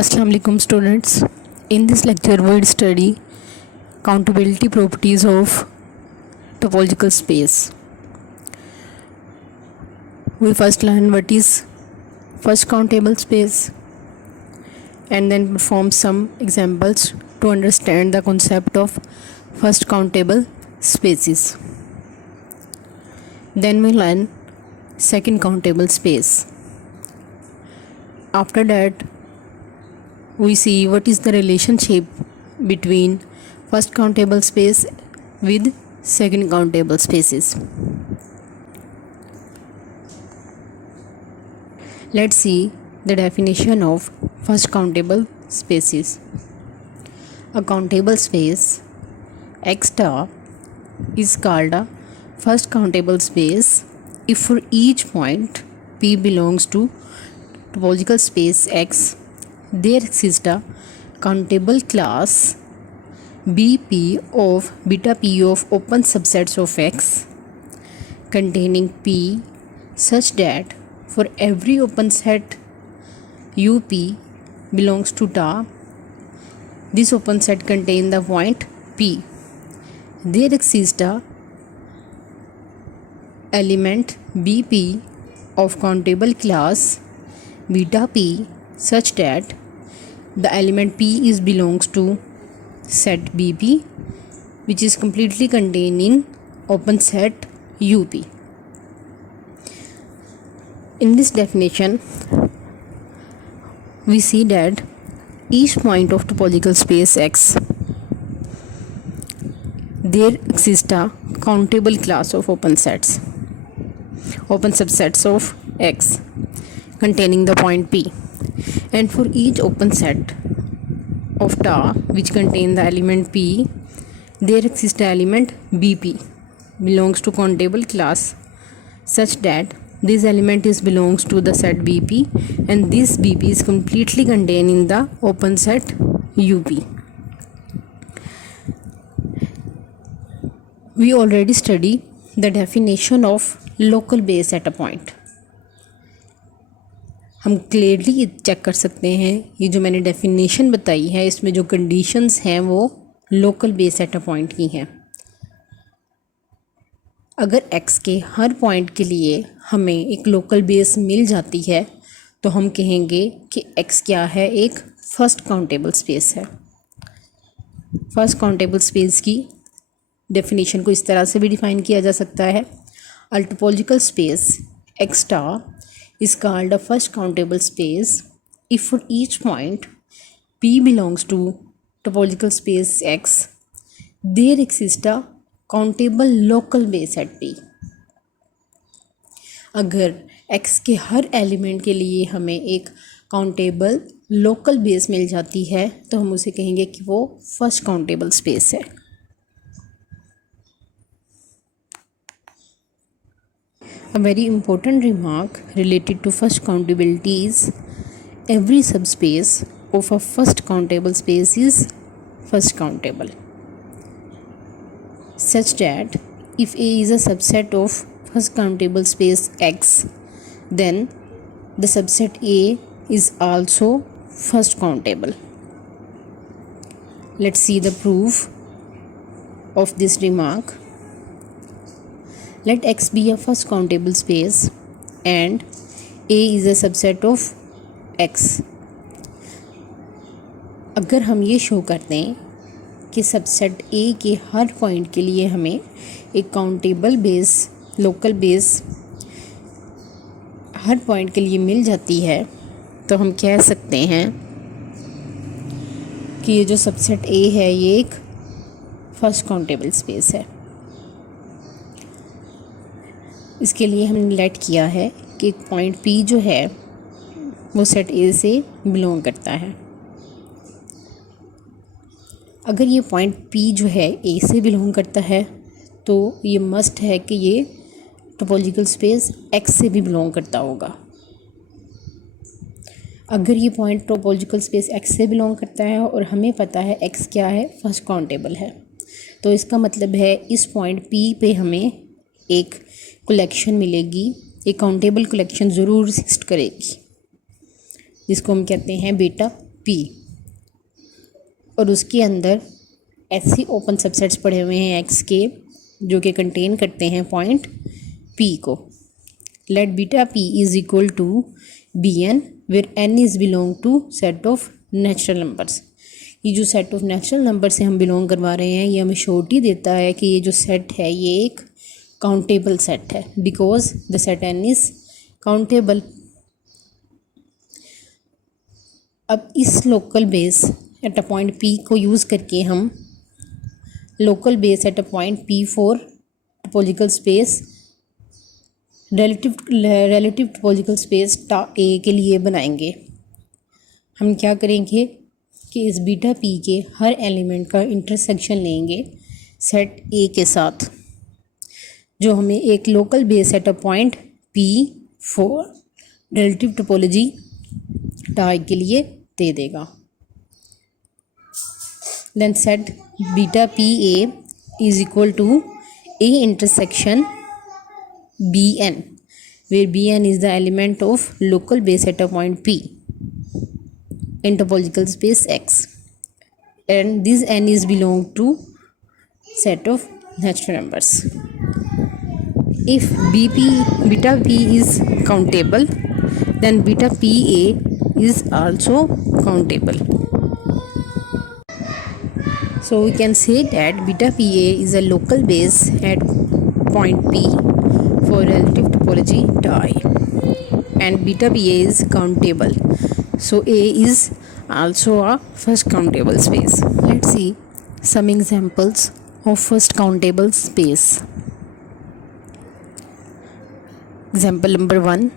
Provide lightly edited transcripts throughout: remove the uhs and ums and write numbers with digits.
Assalamu alaikum students. In this lecture we will study countability properties of topological space. We first learn what is first countable space and then perform some examples to understand the concept of first countable spaces. Then we learn second countable space. After that we see what is the relationship between first countable space with second countable spaces. Let's see the definition of first countable spaces. A countable space X star is called a first countable space if for each point P belongs to topological space X there exists a countable class BP of beta P of open subsets of X containing P such that for every open set UP belongs to Ta, this open set contains the point P. There exists a element BP of countable class beta P such that the element P is belongs to set BP which is completely contained in open set UP. In this definition we see that each point of topological space X there exists a countable class of open subsets of X containing the point P. And for each open set of Ta which contain the element P, there exists the element BP belongs to countable class such that this element is belongs to the set BP and this BP is completely contained in the open set UP. We already study the definition of local base at a point. हम clearly ये check कर सकते हैं ये जो मैंने definition बताई है इसमें जो कंडीशंस हैं वो local base at a point की हैं. अगर x के हर पॉइंट के लिए हमें एक लोकल बेस मिल जाती है तो हम कहेंगे कि x क्या है, एक फर्स्ट काउंटेबल स्पेस है. फर्स्ट काउंटेबल स्पेस की डेफिनेशन को इस तरह से भी डिफाइन किया जा सकता है. अ topological space x star is called a first countable space if for each point P belongs to topological space X there exists a countable local base at P. अगर X के हर एलिमेंट के लिए हमें एक काउंटेबल लोकल बेस मिल जाती है तो हम उसे कहेंगे कि वो फर्स्ट काउंटेबल स्पेस है. A very important remark related to first countability is every subspace of a first countable space is first countable such that if A is a subset of first countable space X then the subset A is also first countable. Let's see the proof of this remark. Let X be a first countable space and A is a subset of X. अगर हम ये show करते हैं कि subset A के हर point के लिए हमें एक काउंटेबल बेस लोकल बेस हर पॉइंट के लिए मिल जाती है तो हम कह सकते हैं कि ये जो सबसेट A है ये एक फर्स्ट काउंटेबल स्पेस है. इसके लिए हमने लेट किया है कि एक पॉइंट P जो है वो सेट A से बिलोंग करता है. अगर ये पॉइंट P जो है A से बिलोंग करता है तो ये मस्ट है कि ये टोपोलॉजिकल स्पेस X से भी बिलोंग करता होगा. अगर ये पॉइंट टोपोलॉजिकल स्पेस X से बिलोंग करता है और हमें पता है X क्या है, फर्स्ट काउंटेबल है, तो इसका मतलब है इस पॉइंट P पे हमें एक कलेक्शन मिलेगी, एक काउंटेबल कलेक्शन ज़रूर एग्जिस्ट करेगी जिसको हम कहते हैं बीटा P और उसके अंदर ऐसे ओपन सबसेट्स पड़े हुए हैं X के जो कि कंटेन करते हैं पॉइंट P को। Let beta P is equal to Bn where n is belong to set of natural numbers. ये जो सेट ऑफ नेचुरल नंबर से हम बिलोंग करवा रहे हैं ये हमें श्योरिटी देता है कि ये जो सेट है ये एक काउंटेबल सेट है because the set n is countable. अब इस local base at a point P को यूज़ करके हम local base at a point P for topological space relative topological space A के लिए बनाएंगे। हम क्या करेंगे कि इस बीटा P के हर एलिमेंट का इंटरसेक्शन लेंगे सेट A के साथ जो हमें एक local base at a point P for relative topology type के लिए दे देगा। Then set beta PA is equal to A intersection Bn where Bn is the element of local base at a point P in topological space X and this n is belong to set of natural numbers. If beta P is countable then beta PA is also countable. So we can say that beta PA is a local base at point P for relative topology tie and beta PA is countable. So A is also a first countable space. Let's see some examples of first countable space. Example number 1,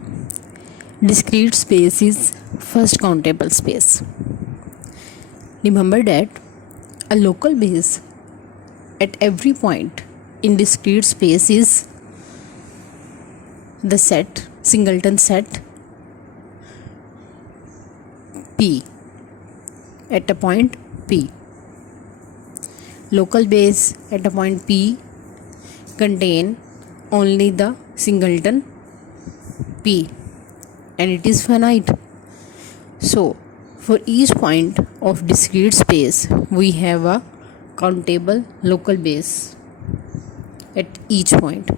discrete space is first countable space. Remember that a local base at every point in discrete space is the set, singleton set P at a point P. Local base at a point P contain only the singleton P and it is finite. So for each point of discrete space we have a countable local base at each point.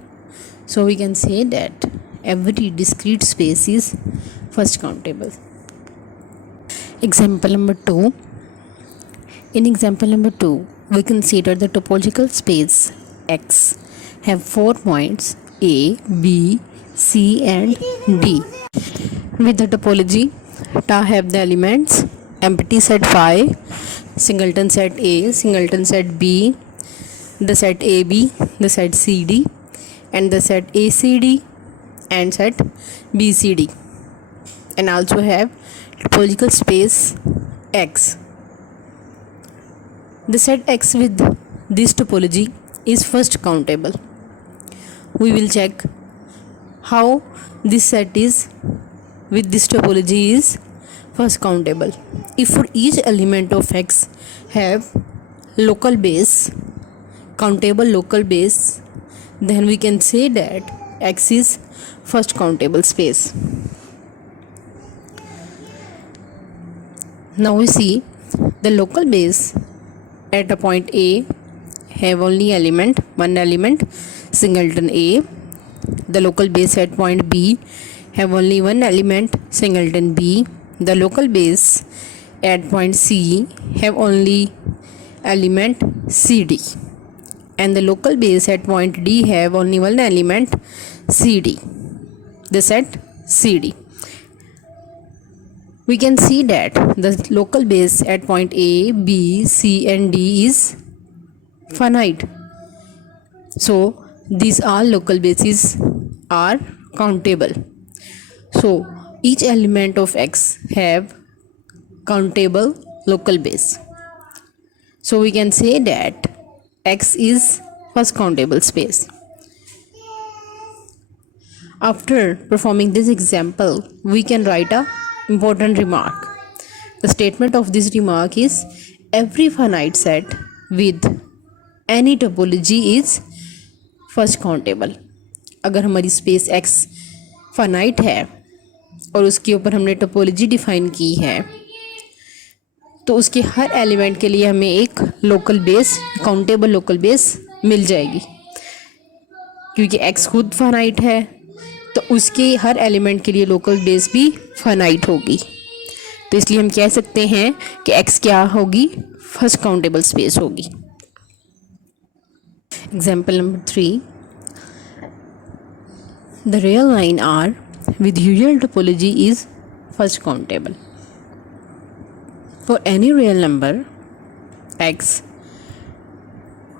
So we can say that every discrete space is first countable. Example number 2. In example number 2 we consider the topological space X have 4 points A, B, C and D. With the topology ta have the elements empty set phi, singleton set A, singleton set B, the set AB, the set CD and the set ACD and set BCD, and also have topological space X. The set X with this topology is first countable. We will check how this set is with this topology is first countable. If for each element of X have local base, countable local base, then we can say that X is first countable space. Now we see the local base at a point A have only one element singleton A. The local base at point B have only one element singleton B. The local base at point C have only element CD and the local base at point D have only one element CD, the set CD. We can see that the local base at point A, B, C and D is finite. So these all local bases are countable. So each element of X have countable local base. So we can say that X is first countable space. After performing this example, we can write a important remark. The statement of this remark is every finite set with any topology is first countable. अगर हमारी space X finite है और उसके ऊपर हमने topology define की है तो उसके हर एलिमेंट के लिए हमें एक local base, countable local base मिल जाएगी। क्योंकि x खुद फाइनाइट है तो उसके हर एलिमेंट के लिए लोकल बेस भी फाइनाइट होगी। तो इसलिए हम कह सकते हैं कि x क्या होगी, फर्स्ट काउंटेबल स्पेस होगी। Example number 3, the real line R with usual topology is first countable. For any real number x,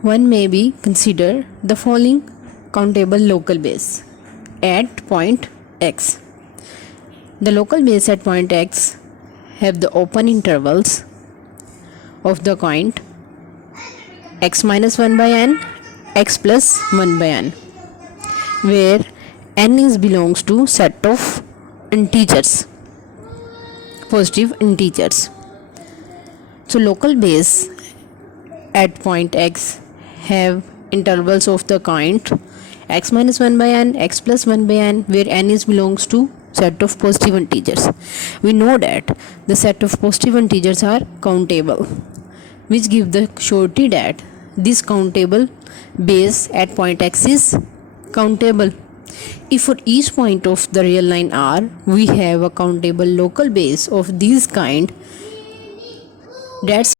one may be consider the following countable local base at point x. The local base at point x have the open intervals of the point x minus 1 by n, x plus 1 by n, where n is belongs to set of integers, positive integers. So local base at point x have intervals of the kind x minus 1 by n, x plus 1 by n, where n is belongs to set of positive integers. We know that the set of positive integers are countable, which give the surety that this countable base at point x is countable. If for each point of the real line R we have a countable local base of this kind, that's